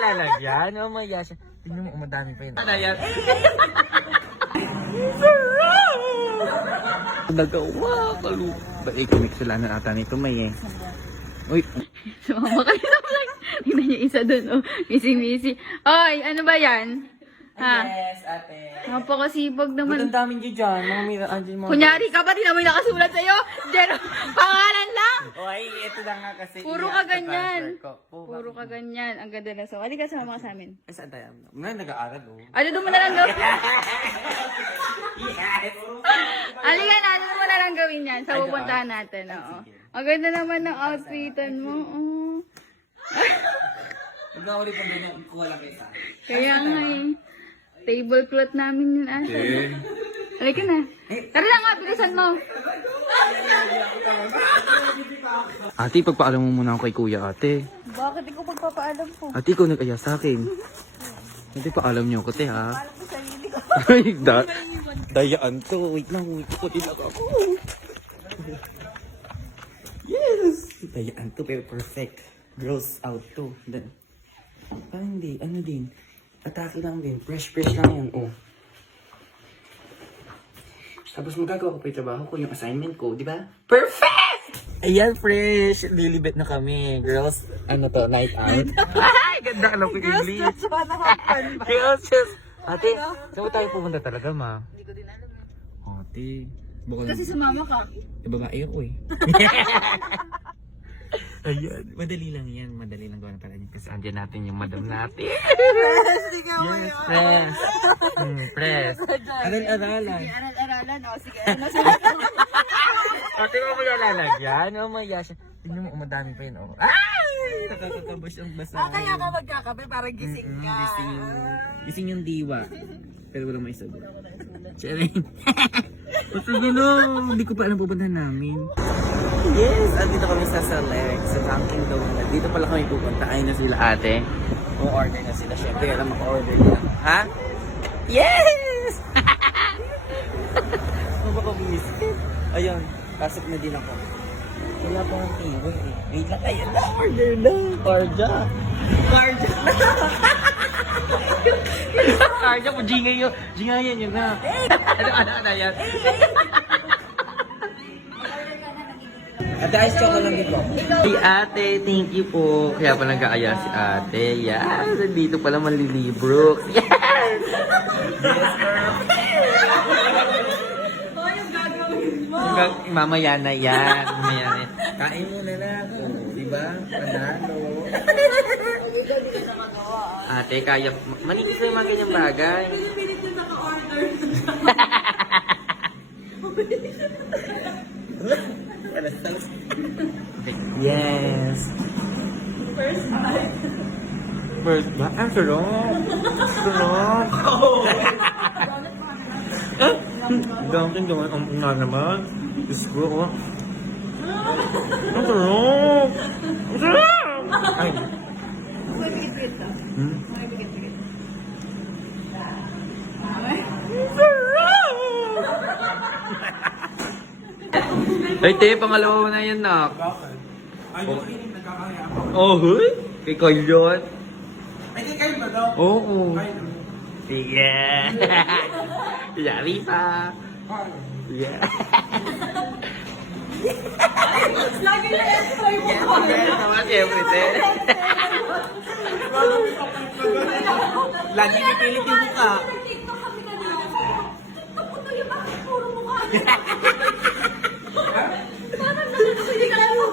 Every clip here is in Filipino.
lalagyan. Oh my gosh. Tingnan mo, madami pa yun. Ano yan? Nagawa ka, Lu. Ba, i-connect sila na ata nito may Uy. Sumama ka na vlog. Tingnan niyo isa dun, oh. Missing. Oy, ano ba yan? Ha? Yes, ate. Napakasipag Ba't naman. ang dami nyo dyan? Mga may andyan mga... Kunyari ka ba? Tingnan mo yung nakasulat sa'yo. Jero, pangalan lang. O ay, ito na nga kasi. Puro ka ganyan. Puro Puro ka ganyan. Ang ganda na. So, halika sumama ka sa amin. Ay, saan tayo? Nag-aaral, oh. Ano doon mo na lang gawin? Yes! Halika na, doon mo na lang gawin yan. Sa Ay, pupuntahan doon. natin, Ay, oo. sige. Ang ganda naman ng outfitan mo. Oh. Huwag na ulit pang ganyan. Kuha lang kayo sa akin. Kaya nga eh. Tablecloth namin yun ata. Halika na. Tara na nga, bilisan mo. Ate, pagpaalam mo muna ako kay kuya, ate. Bakit ikaw pagpapaalam ko? Ate, ikaw nag-aya sa akin. Ate, paalam niyo ako, te, ha? Paalam ko sarili ko. Ay, dayaan to. Wait lang, kukutin lang ako. Yes! Dayaan to, pero perfect. Gross out to. Then, parang hindi, ano din. Atake lang din. Fresh lang yan, oh. Tapos magagawa ko pa yung trabaho ko, yung assignment ko, di ba? Perfect! Ayan, fresh! Lilibet na kami. Girls, ano to, night out. Ay, ganda ka lang po English. Girls, just... Ate, saan ba tayo pumunta talaga, ma? Hindi ko din alam eh. Ate, baka... Kasi sumama ka. Babae ako eh. Ayan, madali lang yan. Madali lang gawa na pala yun. Kasi andyan natin yung madam natin. Yes, press. Press. Aral-aralan. Aral-aralan. O, sige. Ano sila? Ate mo mo yung lalagyan. Oh my gosh. Tingnan mo, madami pa yun. Oh. Ay! Nakakatabas ang basa. Kaya ka magkakape para gising ka. Gising yung diwa. Pero walang may sagot. Charing. Kasi gano'n, hindi ko pa alam pupuntahan namin. Yes, andito kami sa Select, sa Dunkin Donut. Dito pala kami pupunta. Ayun na sila ate. O-order na sila. Siyempre, alam maka-order nila. Ha? Yes! Ano ba kong biscuit? Ayun, pasok na din ako. Wala pa ang table eh. Wait lang, ayun na, order na. Karja. Karja na. Karja mo, jingay yun. Jingay yan yun na. Ano yan? Ate, ice chocolate lang dito. Si ate, thank you po. Kaya pa nag-aaya si ate. Yes, dito pala malilibro. Yes! Yes, girl. Mamaya na yan. Mamaya na yan. Kain mo na lang. Diba? Panalo. Ate, kaya... Manikis na yung mga ganyang bagay. Pinipilit na naka-order. Yes. First time. First ba? Ang sarap. Sarap. Dunkin Donut. Ang nga naman. Diyos ko. Oh. Ang sarap. Ang sarap. Ay. May bigit-bigit ka. May bigit-bigit. Ay, te, pangalawa na yan, nak. Ay, yung kinig nagkakaya ako. Oh, huy? Kay Koylot? Ay, kayo ba daw? Oo. Kayo naman. Sige. Yari pa. Yeah. Lagi na extra yung mukha. Yes, naman, siyempre, te. Lagi kipilit yung mukha. TikTok kami kanina. Napunta yung bakit puro mukha. Parang nakikita ka lang mo.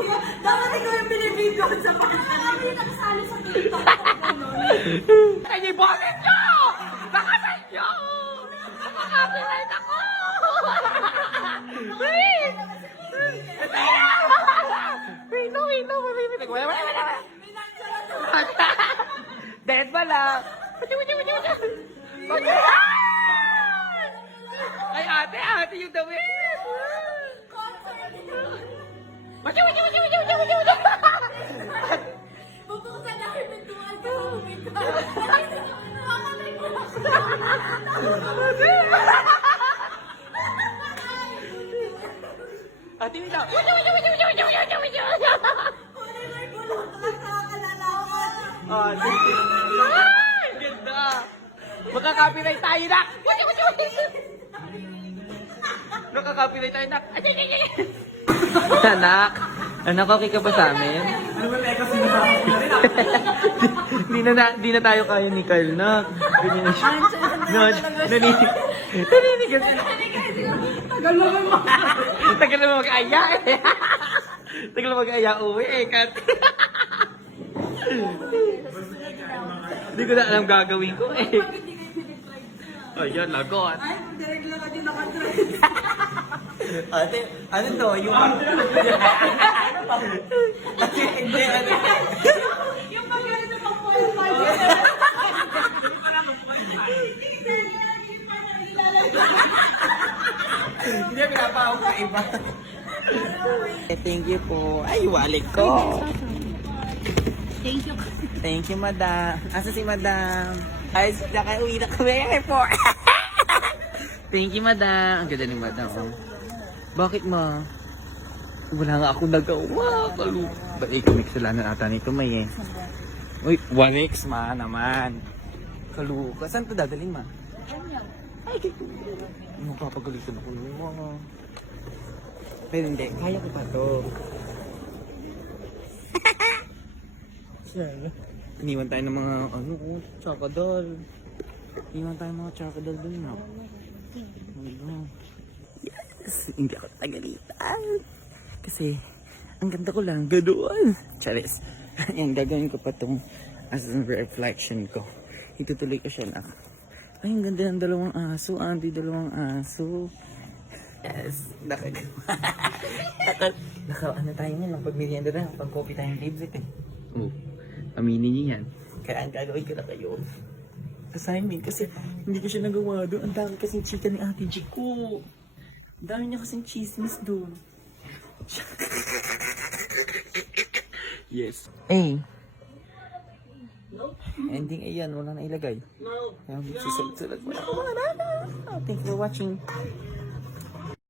Dapat ikaw yung binibidyo sa pagkakas. Kami nakasali sa TikTok. Ay, ibonin nyo! Nakasan nyo! Nakakapiright ako! Wait! Wait lang, wait. Dead pala! Ay, ate yung damit! Pupunta na kami pintuan ka. Makakamay ko lang. Ate, wait lang! Kulay may gulong. Nakakalalaman. Ah, ganda. Magka-copyright tayo, nak. Magka-copyright tayo, nak. Anak. Anak, okay ka ba sa amin? Ano ba teka sinasabi ko na rin Di na tayo kaya ni Carl, nak. Ganyan na siya. Naninigas. Tagal naman mag-aya eh. Tagal naman mag-aya uwi eh, Kat. Hindi ko na alam gagawin ko eh. Ayan, lagot. Ay, direct lang ka din nakadress. Ate, ano to? Yung... Hindi, ano? Yung pag-gano'n na pang-point. Hindi, pinapahawak ka iba. Thank you po. Ay, wallet ko. Thank you. Thank you, madam. Asa si madam? Ay, nakauwi na kami. Airport. Thank you, madam. Ang ganda ni madam. Oh. Bakit, ma? Wala nga ako nagawa. Kalu. Ba't ikaw may kasalanan ata nito, may eh. Uy, 1x, ma, naman. Kaluka. Saan ito dadalhin, ma? Ay, kaya magpapagalitan ako naman. Pero hindi, kaya ko pa to. Iniwan tayo ng mga, ano, chakadal. Iniwan tayo ng mga chakadal dun na. Yes! Hindi ako tagalitan. Kasi, ang ganda ko lang, ganoon. Charis. Yan, gagawin ko pa itong as a reflection ko. Itutuloy ko siya na. Ay, ang ganda ng dalawang aso. Andy, dalawang aso. Yes, ano tayo niyan, pag-merienda na, pag-coffee tayong favorite eh. Oo, aminin niyo yan. Kaya ang gagawin ko na kayo. Assignment, kasi hindi ko siya nagawa doon. Ang dami kasing chika ni Ate G ko. Ang dami niya kasing chismis doon. Yes. Eh. Ending ayan, wala na ilagay. Kaya susulat-sulat mo. Thank you for watching.